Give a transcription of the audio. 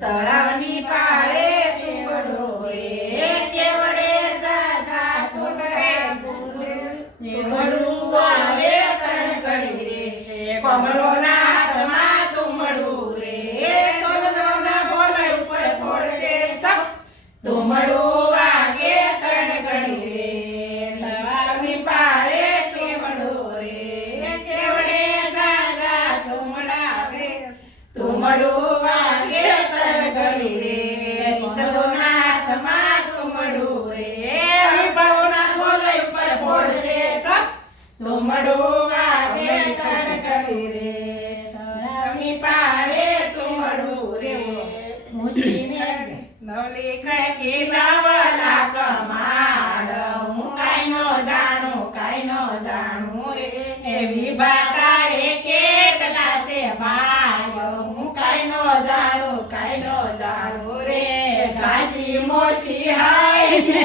તળાવની પાળે તુંબડો રે, કેવડે ફૂલે ફૂલે. તુંબડું વારે તણકડી રે કમરોના હાથમાં તુંબડું રે. સોનદવના ભોલે ઉપર પડશે સપ. તુંબડું વાગે તણકડી રે, તળાવની પાળે તુંબડો રે. કેવડે ઝાઝા તુંબડા રે, તુંબડું વાગે તુમડું વાગે તળગડી રે તુમડું રે. મુશ્કીને નવલી ખડકી નવલા કમાડ, હું કાંઈ નો જાણું, કાઈ નો જાણું એવી બાટા રે કેટલા છે ભાઈ, હું કાંઈ નો જાણું, કાંઈ નો જાણું રે. કાશી મોશી હાય ને